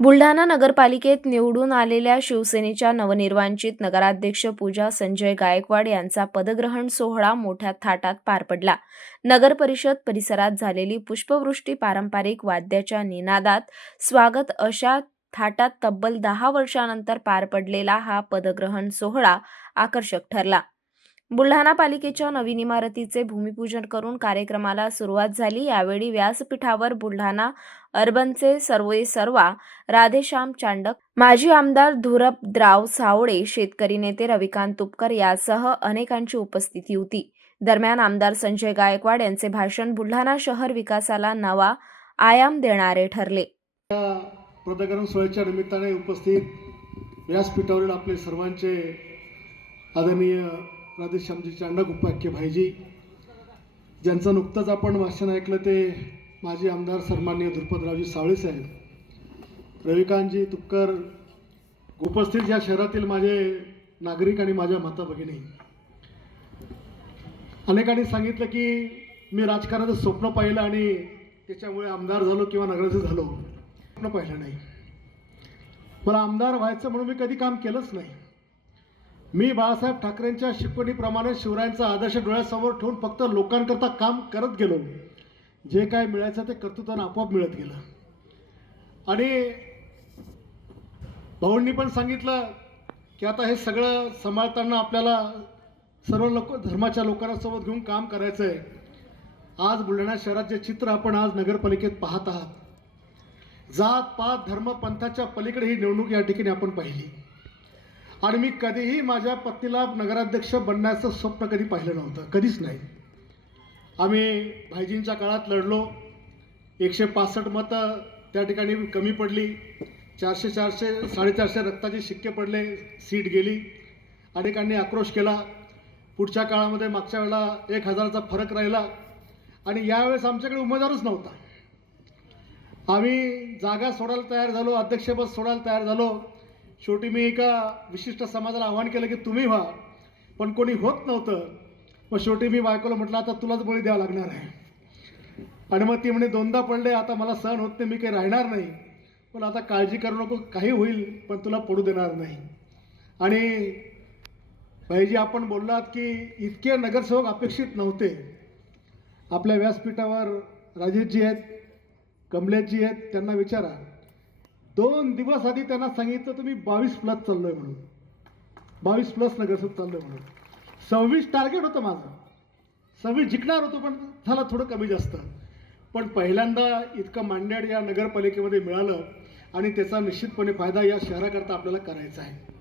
बुलढाणा नगरपालिकेत निवडून आलेल्या शिवसेनेच्या नवनिर्वाचित नगराध्यक्ष पूजा संजय गायकवाड यांचा पदग्रहण सोहळा मोठ्या थाटात पार पडला. नगर परिषद परिसरात झालेली पुष्पवृष्टी, पारंपरिक वाद्याच्या निनादात स्वागत अशा थाटात तब्बल 10 वर्षांनंतर पार पडलेला हा पदग्रहण सोहळा आकर्षक ठरला. बुलढाणा पालिकेच्या नवीन इमारतीचे भूमिपूजन करून कार्यक्रमाला सुरुवात झाली. यावेळी व्यासपीठावर बुलढाणा अर्बनचे सर्वेसर्वा राधेश्याम चांडक, माजी आमदार धुरपद्राव सावळे, शेतकरी नेते रविकांत तुपकर यासह अनेकांची उपस्थिती होती. दरम्यान आमदार संजय गायकवाड यांचे भाषण बुलढाणा शहर विकासाला नवा आयाम देणारे ठरले. पदग्रहण सोहळ्याच्या निमित्ताने उपस्थित व्यासपीठावरील आपले सर्वांचे आदरणीय राधेश्यामजी चांडक उपाख्य भाईजी, ज्यांचं नुकतंच आपण भाषण ऐकलं ते माजी आमदार सन्माननीय धुरपद्रावजी सावळे साहेब, रविकांतजी तुपकर, उपस्थित या शहरातील माझे नागरिक आणि माझ्या माता भगिनी. अनेकांनी सांगितलं की मी राजकारणाचं स्वप्न पाहिलं आणि त्याच्यामुळे आमदार झालो किंवा नगराध्यक्ष झालो. स्वप्न पाहिलं नाही. मला आमदार व्हायचं म्हणून मी कधी काम केलंच नाही. मी बाळासाहेब ठाकरेंच्या शिकवणीप्रमाणे शिवरायांचा आदर्श डोळ्यासमोर ठेवून फक्त लोकांकरता काम करत गेलो. जे काय मिळायचं ते कर्तृत्वानं आपोआप मिळत गेलं. आणि भाऊंनी पण सांगितलं की आता हे सगळं सांभाळताना आपल्याला सर्व धर्माच्या लोकांना सोबत घेऊन काम करायचं आहे. आज बुलढाणा शहरात जे चित्र आपण आज नगरपालिकेत पाहत आहात, जात पात धर्म पंथाच्या पलीकडे ही निवडणूक या ठिकाणी आपण पाहिली. आणि मी कधीही माझ्या पत्नीला नगराध्यक्ष बनण्याचं स्वप्न कधी पाहिलं नव्हतं, कधीच नाही. आम्ही भाईजींच्या काळात लढलो. 165 मतं त्या ठिकाणी कमी पडली. 400-450 रक्ताचे शिक्के पडले, सीट गेली. अनेकांनी आक्रोश केला. पुढच्या काळामध्ये मागच्या वेळेला 1000चा फरक राहिला आणि यावेळेस आमच्याकडे उमेदवारच नव्हता. आम्ही जागा सोडायला तयार झालो, अध्यक्षपद सोडायला तयार झालो. शेवटी मी एका विशिष्ट समाजाला आवाहन केलं की तुम्ही व्हा, पण कोणी होत नव्हतं. मग शेवटी मी बायकोला म्हटलं आता तुलाच बळी द्यावं लागणार आहे. आणि मग ती म्हणे 2दा पडले, आता मला सहन होत नाही, मी काही राहणार नाही. पण आता काळजी करू नको, काही होईल पण तुला पडू देणार नाही. आणि भाईजी आपण बोललात की इतके नगरसेवक अपेक्षित नव्हते. आपल्या व्यासपीठावर राजेशजी आहेत, कमलेशजी आहेत, त्यांना विचारा. 2 दिवस आधी त्यांना सांगितलं तुम्ही 22+ चाललोय म्हणून, 22+ नगरसेवक चाललोय म्हणून. 26 टार्गेट होतं माझं, 26 जिंकणार होतो, पण झालं थोडं कमी जास्त. पण पहिल्यांदा इतकं मांड्याड या नगरपालिकेमध्ये मिळालं आणि त्याचा निश्चितपणे फायदा या शहराकरता आपल्याला करायचा आहे.